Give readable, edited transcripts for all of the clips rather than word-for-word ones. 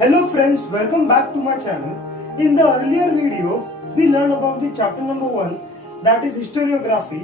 Hello friends, welcome back to my channel. In the earlier video, we learned about the chapter number 1, that is historiography,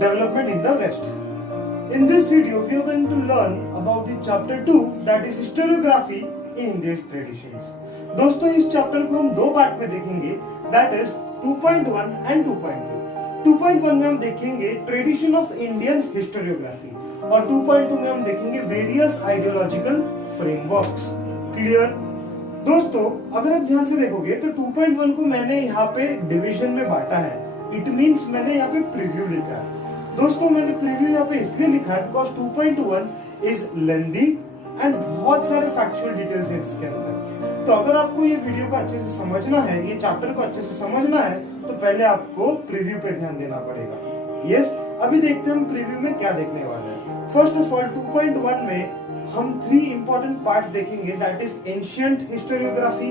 development in the West. In this video, we are going to learn about the chapter 2, that is historiography in Indian traditions. दोस्तों इस chapter को हम दो part में देखेंगे, that is 2.1 and 2.2. 2.1 में हम देखेंगे ट्रेडिशन ऑफ इंडियन हिस्टोरियोग्राफी और 2.2 में हम देखेंगे वेरियस आइडियोलॉजिकल फ्रेमवर्क्स. क्लियर दोस्तों, अगर आप ध्यान से देखोगे तो 2.1 को मैंने यहाँ पे डिवीजन में बांटा है. इट मींस मैंने यहाँ पे प्रीव्यू लिखा है. दोस्तों मैंने प्रीव्यू यहाँ पे इसलिए लिखा है बिकॉज 2.1 इज लेंथी एंड बहुत सारे फैक्चुअल डिटेल्स हैं इसके अंदर. तो अगर आपको ये वीडियो को अच्छे से समझना है, ये चैप्टर को अच्छे से समझना है, तो पहले आपको प्रीव्यू पे ध्यान देना पड़ेगा. यस, अभी देखते हैं हम प्रीव्यू में क्या देखने वाले हैं. फर्स्ट ऑफ ऑल 2.1 में हम 3 इंपॉर्टेंट पार्ट्स देखेंगे, that is ancient historiography,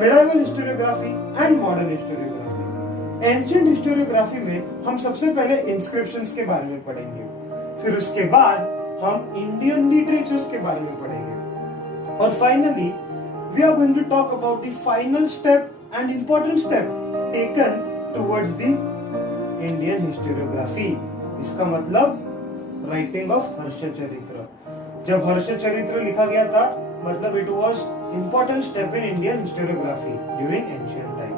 medieval historiography and modern historiography. Ancient historiography में हम सबसे पहले इंस्क्रिप्शंस के बारे में पढ़ेंगे, फिर उसके बाद हम इंडियन लिटरेचर्स के बारे में पढ़ेंगे और finally we are going to talk about the final step and important step taken towards the Indian historiography. इसका मतलब राइटिंग ऑफ हर्षचरित्र. जब हर्षचरित्र लिखा गया था मतलब it was important step in Indian historiography during ancient time.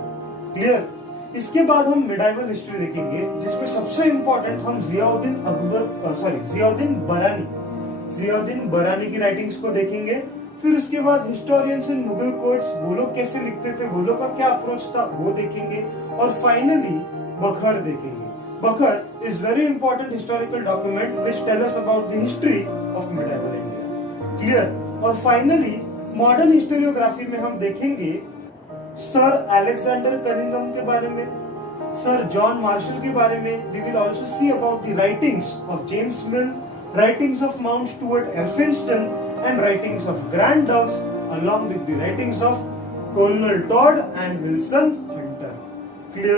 Clear. इसके बाद हम मिडाइवल हिस्ट्री देखेंगे जिसमें सबसे इंपॉर्टेंट हम जियाउद्दीन बरानी की राइटिंग्स को देखेंगे. फिर उसके बाद हिस्टोरियंस इन मुगल कोर्ट्स, वो लोग कैसे लिखते थे, वो लोग का क्या अप्रोच था, वो देखेंगे और फाइनली बखर देखेंगे. Bakhar is very important historical document which tell us about the history of medieval India. Clear. और फाइनली मॉडर्न हिस्टोरियोग्राफी में हम देखेंगे सर अलेक्जेंडर कनिंघम के बारे में, सर जॉन मार्शल के बारे में. We will also see about the writings of James Mill, writings of Mount Stuart Elphinstone and writings of Grand Doves along with the writings of Colonel Todd and Wilson Hunter. Clear?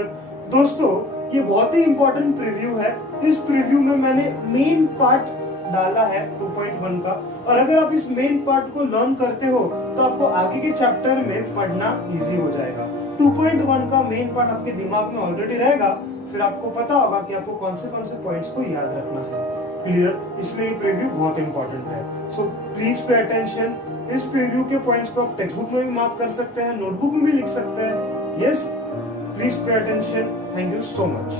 दोस्तों ये बहुत ही important preview है. इस preview में मैंने main part डाला है 2.1 का और अगर आप इस मेन पार्ट को लर्न करते हो तो आपको आगे के चैप्टर में पढ़ना इजी हो जाएगा. 2.1 का मेन पार्ट आपके दिमाग में ऑलरेडी रहेगा, फिर आपको पता होगा कि आपको कौन से पॉइंट्स को याद रखना है. क्लियर. इसलिए ये प्रीव्यू बहुत इंपॉर्टेंट है. So please pay attention. इस प्रीव्यू के पॉइंट्स को आप टेक्स्ट बुक में भी मार्क कर सकते हैं, नोटबुक में भी लिख सकते हैं. Yes, please pay attention. Thank you so much.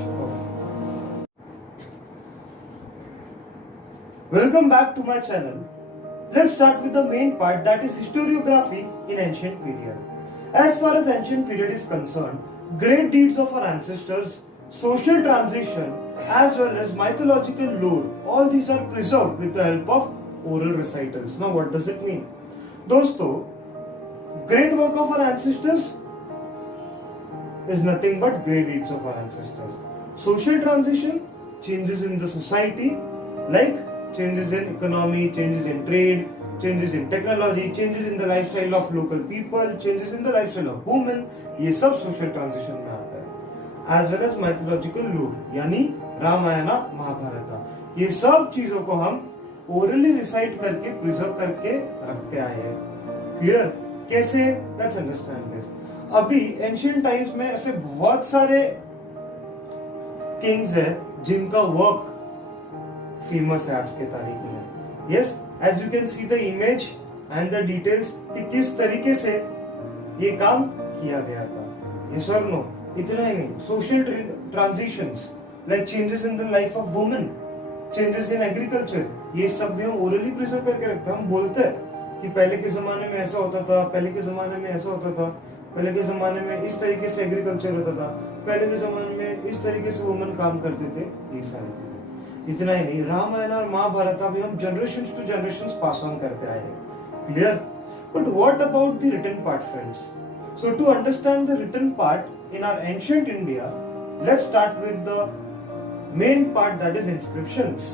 Welcome back to my channel. Let's start with the main part, that is historiography in ancient period. As far as ancient period is concerned, great deeds of our ancestors, social transition as well as mythological lore, all these are preserved with the help of oral recitals. Now what does it mean? दोस्तों, great work of our ancestors is nothing but great deeds of our ancestors. Social transition, changes in the society like changes in economy, changes in trade, changes in technology, changes in the lifestyle of local people, changes in the lifestyle of women, ये सब social transition में आता है. As well as mythological lore, यानी रामायण महाभारत, ये सब चीजों को हम ओरली रिसाइट करके प्रिजर्व करके रखते आए हैं. क्लियर. कैसे? Let's understand this. अभी एंशिएंट टाइम्स में ऐसे बहुत सारे किंग्स हैं जिनका वर्क फेमस है आज के तारीख में. Yes, as you can see the image and the details कि किस तरीके से ये काम किया गया था. यस और नो. इतना ही नहीं, social transitions like changes in the life of women, changes in agriculture, ये सब भी हम ओरली प्रिजर्व करके रखते हैं. हम बोलते हैं कि पहले के जमाने में ऐसा होता था, पहले के जमाने में ऐसा होता था, पहले के जमाने में इस तरीके से एग्रीकल्चर होता था, पहले के जमाने में इस तरीके से वुमेन काम करते थे. ये सारी चीजें. इतना ही नहीं, रामायण और महाभारत भी हम generation to generation pass on करते आए हैं. Clear. But what about the written part friends? So to understand the written part in our ancient India, let's start with the main part, that is inscriptions.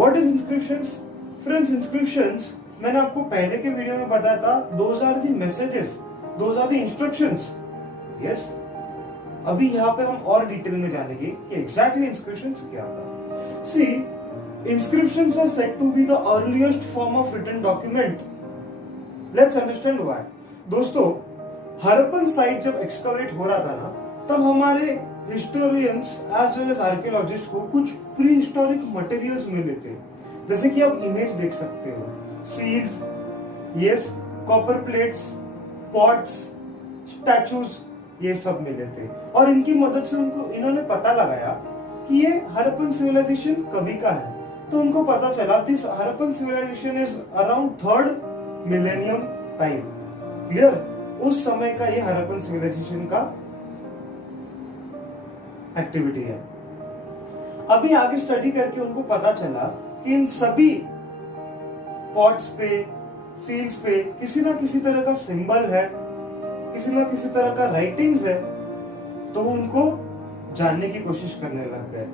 What is inscriptions? Friends, inscriptions मैंने आपको पहले के video में बताया था, those are the messages, those are the instructions. Yes. अभी यहाँ पर हम और डिटेल में जानेंगे कि exactly inscriptions क्या था. See, inscriptions are said to be the earliest form of written document. Let's understand why. दोस्तों, हरप्पन साइट जब एक्सकवेट हो रहा था ना, तब हमारे historians as well as archaeologist को कुछ प्री हिस्टोरिक मटेरियल्स मिले थे, जैसे कि आप इमेज देख सकते हो, seals, yes, copper plates, pots, statues, ये सब मिले थे। और इनकी मदद से इन्होंने पता लगाया कि ये हरप्पन सिविलाइजेशन कभी का है। तो उनको पता चला this Harappan civilization is around 3rd millennium time. Clear? उस समय का ये हरप्पन सिविलाइजेशन का एक्टिविटी है। अभी आगे स्टडी करके उनको पता चला कि इन सभी पॉट्स पे, सील्स पे किसी ना किसी तरह का सिंबल है, किसी ना किसी तरह का राइटिंग्स है। तो उनको जानने की कोशिश करने लग गए,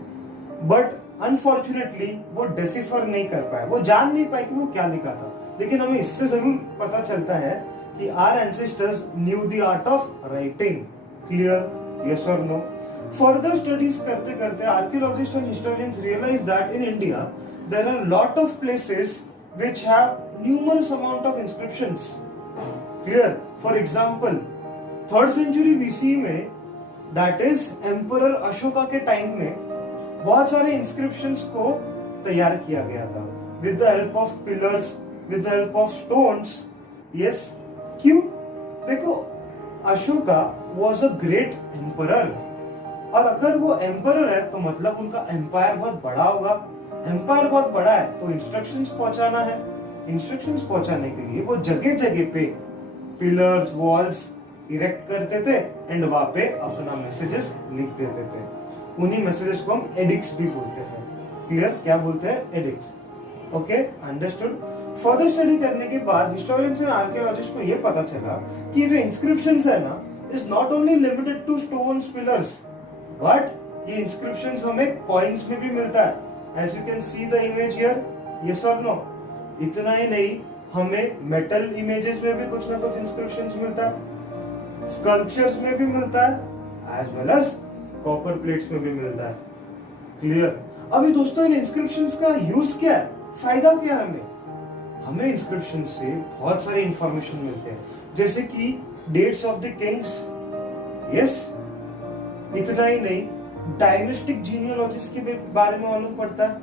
बट अनफॉर्चुनेटली वो डिसिफर नहीं कर पाए, वो जान नहीं पाए कि वो क्या लिखा था। लेकिन हमें इससे जरूर पता चलता है कि our ancestors knew the art of writing. Clear? Yes और नो? फर्दर स्टडीज करते करते archaeologist and historians realise that in India there are lot of places which have numerous amount of inscriptions. Clear? For example, 3rd century BC में, that is Emperor Ashoka के time में, बहुत सारे inscriptions को तैयार किया गया था with the help of pillars, with the help of stones. Yes? क्यों? देखो, Ashoka was a great emperor, और अगर वो emperor है तो मतलब उनका empire बहुत बड़ा होगा। एम्पायर बहुत बड़ा है तो इंस्ट्रक्शंस पहुंचाना है। इंस्ट्रक्शंस पहुंचाने के लिए वो जगह जगह पे पिलर्स, वॉल्स इरेक्ट करते थे एंड वहां पे अपना मैसेजेस लिख देते थे। उन्हीं मैसेजेस को हम एडिक्ट्स भी बोलते हैं। क्लियर? क्या बोलते हैं? Addicts. Okay, understood? Further study करने के बाद हिस्टोरियंस एंड आर्कियोलॉजिस्ट को ये पता चला कि जो इंस्क्रिप्शंस है ना, is not only limited to stones, pillars, but ये इंस्क्रिप्शंस हमें कॉइन्स में भी मिलता है। As you can see the image here, yes or no? इतना ही नहीं, हमें मेटल इमेजेस में भी कुछ ना कुछ इंस्क्रिप्शंस मिलता है, स्कल्पचर्स में भी मिलता है, as well as copper plates में भी मिलता है। क्लियर? अभी दोस्तों, इन इंस्क्रिप्शंस का यूज क्या है, फायदा क्या है हमें इंस्क्रिप्शन से बहुत सारी इंफॉर्मेशन मिलते हैं, जैसे कि dates of the kings. Yes, इतना ही नहीं, डायनेस्टिक जीनियोलॉजीज के बारे में मालूम पड़ता है,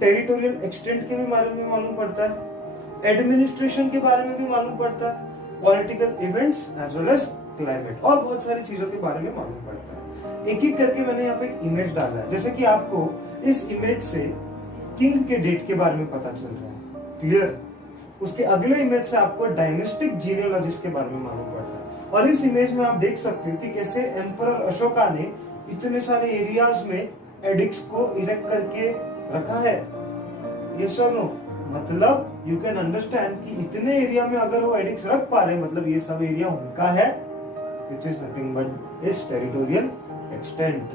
टेरिटोरियल एक्सटेंट के भी बारे में मालूम पड़ता है, एडमिनिस्ट्रेशन के बारे में भी मालूम पड़ता है, political events as well as climate, और बहुत सारी चीजों के बारे में मालूम पड़ता है। एक एक करके मैंने यहाँ पे एक इमेज डाला है, जैसे कि आपको इस इमेज से किंग के डेट के बारे में पता चल रहा है। क्लियर? उसके अगले इमेज से आपको डायनेस्टिक जीनियोलॉजीज के बारे में मालूम पड़ रहा है। और इस इमेज में आप देख सकते हो कि कैसे एम्परर अशोका ने इतने सारे एरियाज में एडिक्ट्स को इरेक्ट करके रखा है। यस और नो? मतलब यू कैन अंडरस्टैंड कि इतने एरिया में अगर वो एडिक्ट्स रख पा रहे, मतलब ये सब एरिया उनका है, which is nothing but is territorial extent.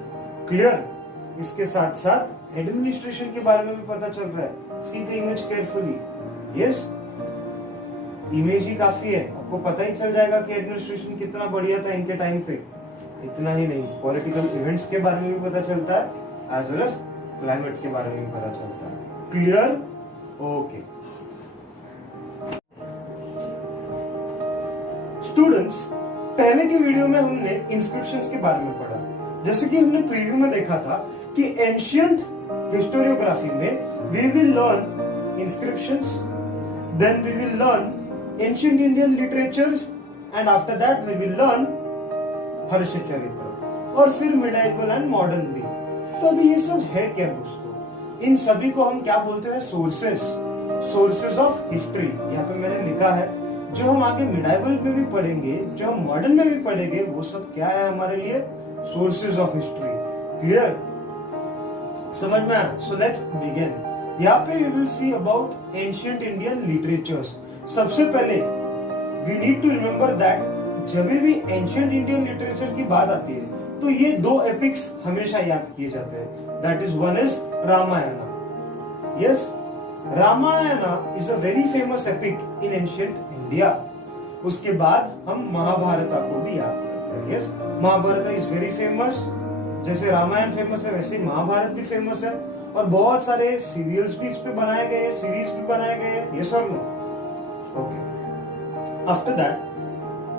Clear? इसके साथ साथ एडमिनिस्ट्रेशन के बारे में भी पता चल रहा है। See the image carefully. Yes, image ही काफी है, आपको पता ही चल जाएगा कि एडमिनिस्ट्रेशन कितना बढ़िया था इनके टाइम पे। इतना ही नहीं, पॉलिटिकल इवेंट्स के बारे में भी पता चलता है, एज वेल एज क्लाइमेट के बारे में भी पता चलता है। क्लियर? ओके स्टूडेंट्स, पहले की वीडियो में हमने इंस्क्रिप्शंस के बारे में पढ़ा। जैसे कि हमने प्रीव्यू में देखा था कि एंशिएंट हिस्टोरियोग्राफी में we will learn inscriptions, then we will learn ancient Indian literatures, and after that we will learn Harshacharita, और फिर मिडाइवल एंड मॉडर्न भी। तो अभी ये सब है क्या दोस्तों? इन सभी को हम क्या बोलते हैं? Sources, sources of history. यहाँ पे मैंने लिखा है, जो हम आगे मिडाइवल में भी पढ़ेंगे, जो हम मॉडर्न में भी पढ़ेंगे, वो सब क्या है हमारे लिए? Sources of history. क्लियर? समझ में आया? So let's begin. यहाँ पे we will see about ancient Indian literatures. सबसे पहले we need to remember that जब भी एंशिएंट इंडियन लिटरेचर की बात आती है तो ये दो एपिक्स हमेशा याद किए जाते हैं, that is one is Ramayan. Yes, Ramayan is a very famous epic in ancient India. उसके बाद हम महाभारत को भी याद करते हैं। Yes, Mahabharat is very famous. जैसे रामायण फेमस है वैसे महाभारत भी फेमस है, और बहुत सारे सीरियल्स भी इस पे बनाए गए, सीरीज भी बनाए गए। यस और नो? ओके, आफ्टर दैट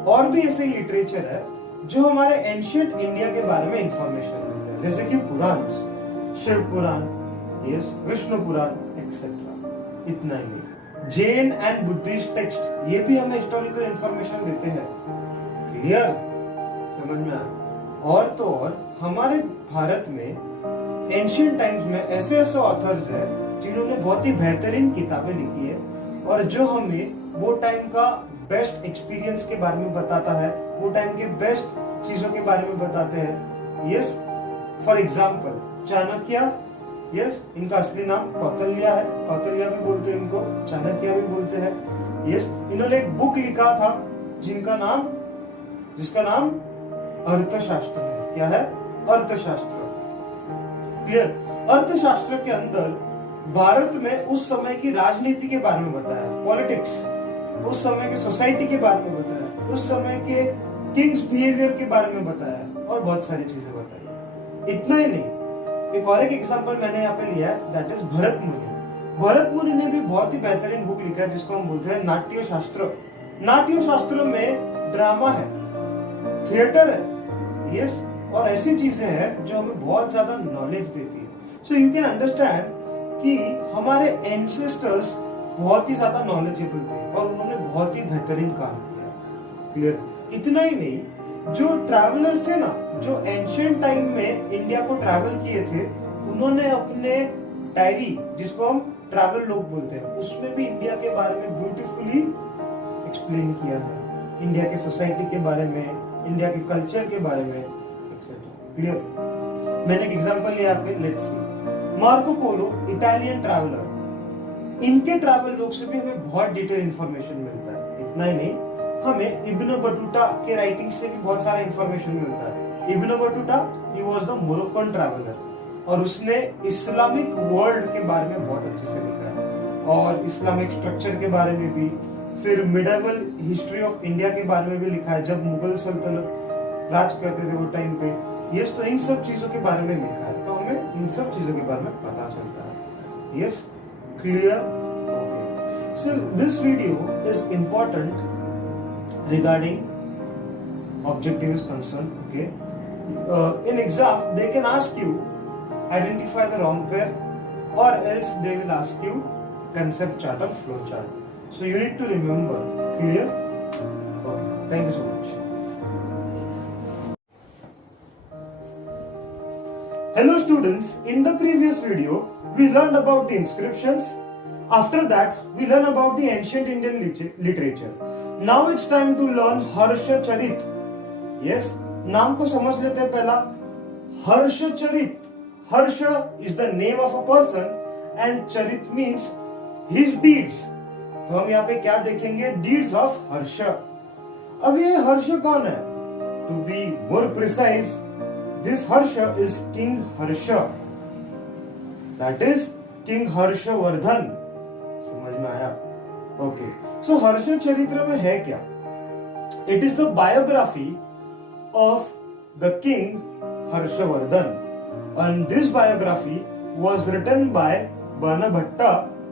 और भी ऐसे लिटरेचर है जो हमारे एंशियंट इंडिया के बारे में इंफॉर्मेशन देते हैं, जैसे कि पुराण, शिव पुराण, यस, विष्णु पुराण एक्सेट्रा। इतना ही नहीं, जैन एंड बुद्धिस्ट टेक्स्ट ये भी हमें हिस्टोरिकल इंफॉर्मेशन देते हैं। क्लियर, समझ में आया? और तो और हमारे भारत में एंशियंट टाइम्स में ऐसे ऐसे ऑथर्स हैं जिन्होंने बहुत ही बेहतरीन किताबें लिखी है और जो हमें वो टाइम का बेस्ट एक्सपीरियंस के बारे में बताता है, वो टाइम के बेस्ट चीजों के बारे में बताते हैं। Yes, for example Chanakya, yes, इनका असली नाम कौटिल्य है, कौटिल्य भी बोलते हैं इनको, चाणक्य भी बोलते हैं। यस, इन्होंने एक बुक लिखा था जिसका नाम अर्थशास्त्र है। क्या है? अर्थशास्त्र। क्लियर? अर्थशास्त्र के अंदर भारत में उस समय की राजनीति के बारे में बताया, पॉलिटिक्स, उस समय के सोसाइटी के बारे में बताया, उस समय के किंग्स बिहेवियर के बारे में बताया और बहुत सारी चीजें बताई। इतना ही नहीं, एक एग्जांपल मैंने यहाँ पे लिया है, दैट इज भरत मुनि। भरत मुनि ने भी बहुत ही बेहतरीन बुक लिखा है जिसको हम बोलते हैं नाट्य शास्त्र। नाट्य शास्त्र में ड्रामा है, थिएटर है, यस, और ऐसी चीजें हैं जो हमें बहुत ज्यादा नॉलेज देती है। सो यू कैन अंडरस्टैंड कि हमारे एंसेस्टर्स बहुत ही ज्यादा नॉलेजेबल थे और उन्होंने बहुत ही बेहतरीन काम किया। क्लियर? इतना ही नहीं, जो ट्रैवलर्स थे ना, जो एंशियंट टाइम में इंडिया को ट्रैवल किए थे, उन्होंने अपने डायरी, जिसको हम ट्रैवल लॉग बोलते हैं, उसमें भी इंडिया के बारे में ब्यूटीफुली एक्सप्लेन किया है, इंडिया के सोसाइटी के बारे में, इंडिया के कल्चर के बारे में एक्सेट्रा। क्लियर? मैंने एक एग्जांपल लिया आपके, let's see, Marco Polo, Italian traveller, इनके ट्रैवल लॉग से भी हमें बहुत डिटेल इंफॉर्मेशन मिलता है। इतना ही नहीं, हमें इब्न बटूटा के राइटिंग से भी बहुत सारा इंफॉर्मेशन मिलता है। Ibn Battuta, he was the Moroccan traveller और उसने इस्लामिक वर्ल्ड के बारे में बहुत अच्छे से लिखा है और इस्लामिक स्ट्रक्चर के बारे में भी, फिर मिडिवल हिस्ट्री ऑफ इंडिया के बारे में भी लिखा है, जब मुगल सल्तनत राज करते थे वो टाइम पे। यस, तो इन सब चीजों के बारे में लिखा है, तो हमें इन सब चीजों के बारे में पता चलता है। Yes, clear? Okay, so this video is important regarding objective is concerned. Okay, in exam they can ask you identify the wrong pair, or else they will ask you concept chart or flow chart. So you need to remember. Clear? Okay, thank you so much. Hello students, in the previous video we learned about the inscriptions. After that we learned about the ancient Indian literature. Now it's time to learn Harshacharita. Yes, नाम को समझ लेते हैं पहला, हर्षचरित। हर्ष is the name of a person and Charit means his deeds. तो हम यहाँ पे क्या देखेंगे? deeds of हर्ष। अब ये हर्ष कौन है? To be more precise, this Harsh is King Harsh, that is King Harshvardhan. समझ में आया? ओके, सो हर्ष चरित्र में है क्या? It is the biography of the king Harshavardhana and this biography was written by Banabhatta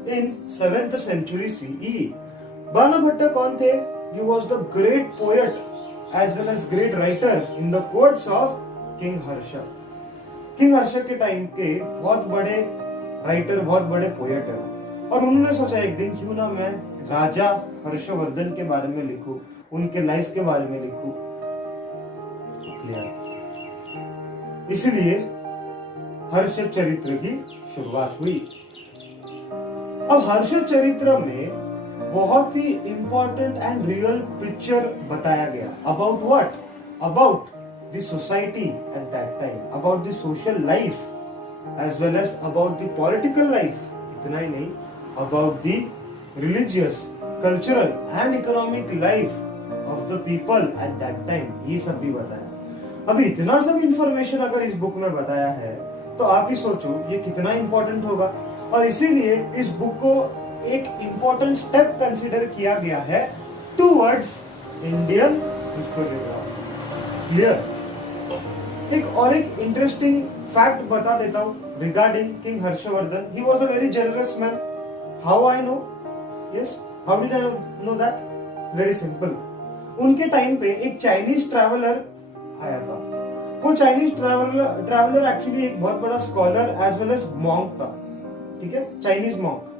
in 7th century CE. Banabhatta कौन थे? He was the great poet as well as great writer in the courts of king Harsha. King Harsha के time के बहुत बड़े writer, बहुत बड़े poet है और उन्होंने सोचा एक दिन क्यों ना मैं राजा हर्षवर्धन के बारे में लिखूं, उनके लाइफ के बारे में लिखूं। इसलिए हर्ष चरित्र की शुरुआत हुई। अब हर्ष चरित्र में बहुत ही इंपॉर्टेंट एंड रियल पिक्चर बताया गया about what? About the society at that time, about the social life as well as about the political life. इतना ही नहीं, about the religious, cultural and economic life of the people at that time, ये सब भी बताया। अब इतना सब इंफॉर्मेशन अगर इस बुक में बताया है तो आप ही सोचो ये कितना इंपॉर्टेंट होगा, और इसीलिए इस बुक को एक इंपॉर्टेंट स्टेप कंसीडर किया गया है टुवर्ड्स इंडियन हिस्टोरियोग्राफी। क्लियर? एक इंटरेस्टिंग फैक्ट बता देता हूं regarding king Harshvardhan. He was a very generous man. How I know? Yes. How did I know that? Very simple. उनके टाइम पे एक चाइनीज ट्रैवलर आया था। वो चाइनीज ट्रैवलर एक्चुअली एक बहुत बड़ा scholar as well as monk था, ठीक है, चाइनीज मॉन्क।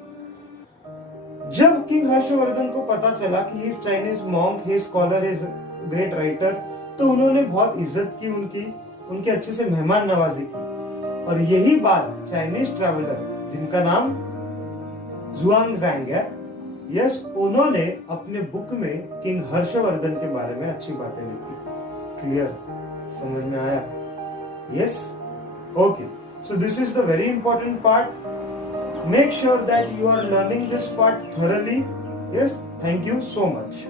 जब किंग हर्षवर्धन को पता चला कि he is Chinese monk, he scholar, is great writer, तो उन्होंने बहुत इज्जत की उनके अच्छे से मेहमान नवाजी की। और यही बात चाइनीज ट्रैवलर जिनका नाम जुआंगजैंग है, यस, उन्होंने अपने बुक में किंग हर्षवर्धन के बारे में अच्छी बातें लिखी। क्लियर, समझ में आया? Yes, okay. So this is the very important part. Make sure that you are learning this part thoroughly. Yes, thank you so much.